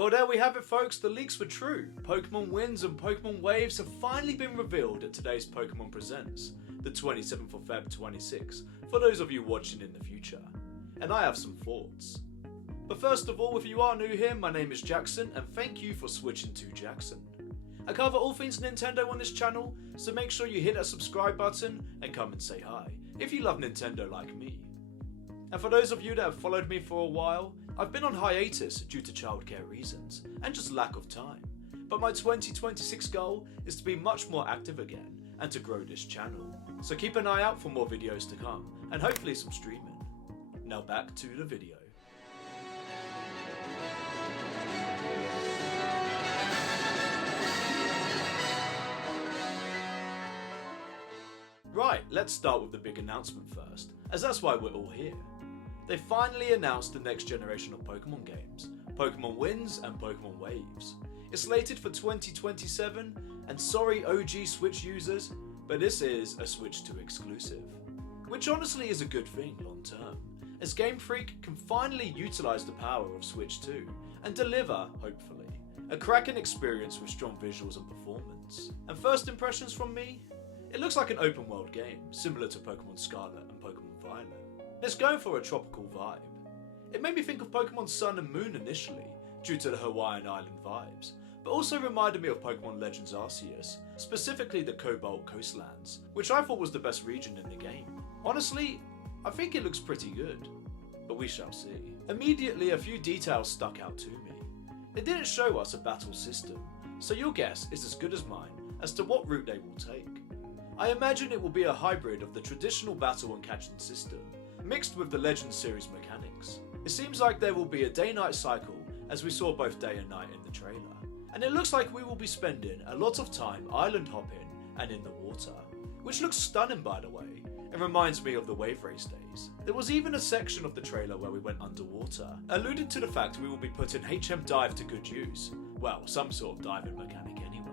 Well, there we have it, folks. The leaks were true. Pokemon Winds and Pokemon Waves have finally been revealed at today's Pokemon Presents, the 27th of Feb 26, for those of you watching in the future. And I have some thoughts. But first of all, if you are new here, my name is Jackson, and thank you for switching to Jackson. I cover all things Nintendo on this channel, so make sure you hit that subscribe button and come and say hi, if you love Nintendo like me. And for those of you that have followed me for a while, I've been on hiatus due to childcare reasons, and just lack of time. But my 2026 goal is to be much more active again, and to grow this channel. So keep an eye out for more videos to come, and hopefully some streaming. Now back to the video. Right, let's start with the big announcement first, as that's why we're all here. They finally announced the next generation of Pokemon games, Pokemon Winds and Pokemon Waves. It's slated for 2027, and sorry OG Switch users, but this is a Switch 2 exclusive. Which honestly is a good thing long term, as Game Freak can finally utilise the power of Switch 2 and deliver, hopefully, a cracking experience with strong visuals and performance. And first impressions from me? It looks like an open world game, similar to Pokemon Scarlet and Pokemon Violet. It's going for a tropical vibe. It made me think of Pokemon Sun and Moon initially, due to the Hawaiian Island vibes, but also reminded me of Pokemon Legends Arceus, specifically the Cobalt Coastlands, which I thought was the best region in the game. Honestly, I think it looks pretty good, but we shall see. Immediately, a few details stuck out to me. They didn't show us a battle system, so your guess is as good as mine as to what route they will take. I imagine it will be a hybrid of the traditional battle and catching system, mixed with the Legends series mechanics. It seems like there will be a day-night cycle, as we saw both day and night in the trailer. And it looks like we will be spending a lot of time island hopping and in the water, which looks stunning by the way, and reminds me of the Wave Race days. There was even a section of the trailer where we went underwater, alluding to the fact we will be putting HM Dive to good use. Well, some sort of diving mechanic anyway.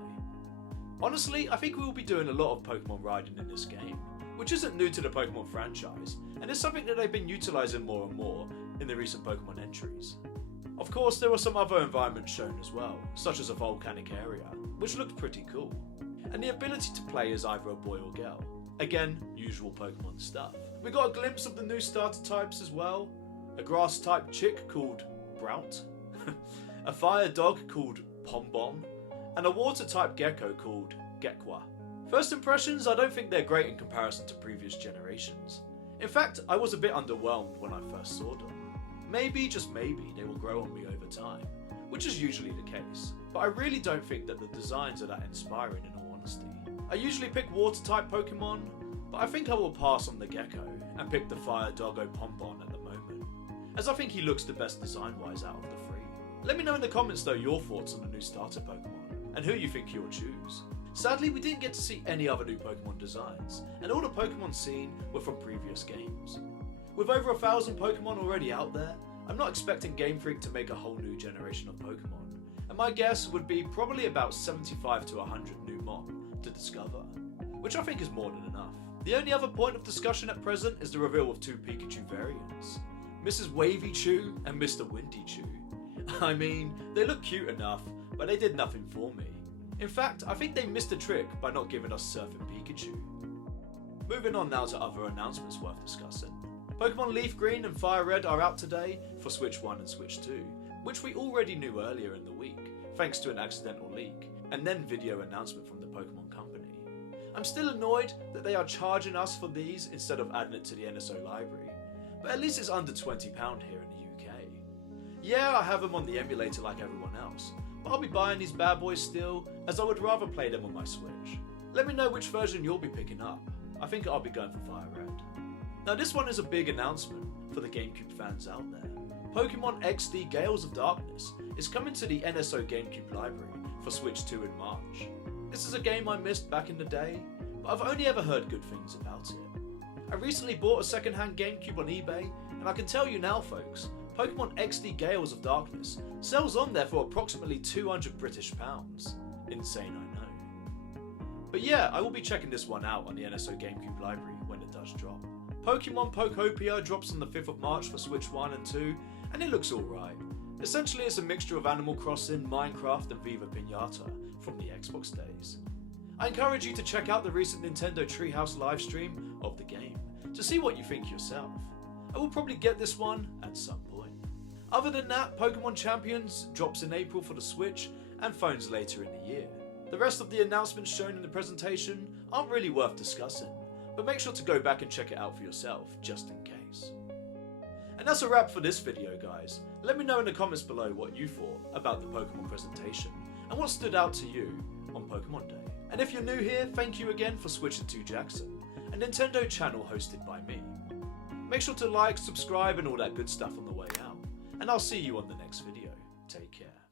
Honestly, I think we will be doing a lot of Pokemon riding in this game, which isn't new to the Pokemon franchise, and is something that they've been utilising more and more in the recent Pokemon entries. Of course, there were some other environments shown as well, such as a volcanic area, which looked pretty cool, and the ability to play as either a boy or girl. Again, usual Pokemon stuff. We got a glimpse of the new starter types as well, a grass type chick called Brout, a fire dog called Pombon, and a water type gecko called Gekwa. First impressions, I don't think they're great in comparison to previous generations. In fact, I was a bit underwhelmed when I first saw them. Maybe, just maybe, they will grow on me over time, which is usually the case, but I really don't think that the designs are that inspiring in all honesty. I usually pick water type Pokemon, but I think I will pass on the Gecko and pick the Fire Doggo Pompon at the moment, as I think he looks the best design wise out of the three. Let me know in the comments though your thoughts on the new starter Pokemon, and who you think you'll choose. Sadly, we didn't get to see any other new Pokemon designs, and all the Pokemon seen were from previous games. With over 1,000 Pokemon already out there, I'm not expecting Game Freak to make a whole new generation of Pokemon, and my guess would be probably about 75 to 100 new Mon to discover, which I think is more than enough. The only other point of discussion at present is the reveal of two Pikachu variants, Mrs. Wavy Chew and Mr. Windy Chew. I mean, they look cute enough, but they did nothing for me. In fact, I think they missed a trick by not giving us Surfing Pikachu. Moving on now to other announcements worth discussing. Pokemon Leaf Green and Fire Red are out today for Switch 1 and Switch 2, which we already knew earlier in the week, thanks to an accidental leak, and then video announcement from the Pokemon Company. I'm still annoyed that they are charging us for these instead of adding it to the NSO library, but at least it's under £20 here in the UK. Yeah, I have them on the emulator like everyone else, but I'll be buying these bad boys still, as I would rather play them on my Switch. Let me know which version you'll be picking up. I think I'll be going for Fire Red. Now this one is a big announcement for the GameCube fans out there. Pokemon XD Gales of Darkness is coming to the NSO GameCube library for Switch 2 in March. This is a game I missed back in the day, but I've only ever heard good things about it. I recently bought a second-hand GameCube on eBay, and I can tell you now folks, Pokemon XD Gales of Darkness sells on there for approximately £200 British. Insane, I know. But yeah, I will be checking this one out on the NSO GameCube library when it does drop. Pokemon Pokopia drops on the 5th of March for Switch 1 and 2, and it looks alright. Essentially, it's a mixture of Animal Crossing, Minecraft and Viva Pinata from the Xbox days. I encourage you to check out the recent Nintendo Treehouse livestream of the game to see what you think yourself. I will probably get this one at some point. Other than that, Pokemon Champions drops in April for the Switch and phones later in the year. The rest of the announcements shown in the presentation aren't really worth discussing, but make sure to go back and check it out for yourself, just in case. And that's a wrap for this video, guys. Let me know in the comments below what you thought about the Pokemon presentation and what stood out to you on Pokemon Day. And if you're new here, thank you again for switching to Jackson, a Nintendo channel hosted by me. Make sure to like, subscribe and all that good stuff on the way out, and I'll see you on the next video. Take care.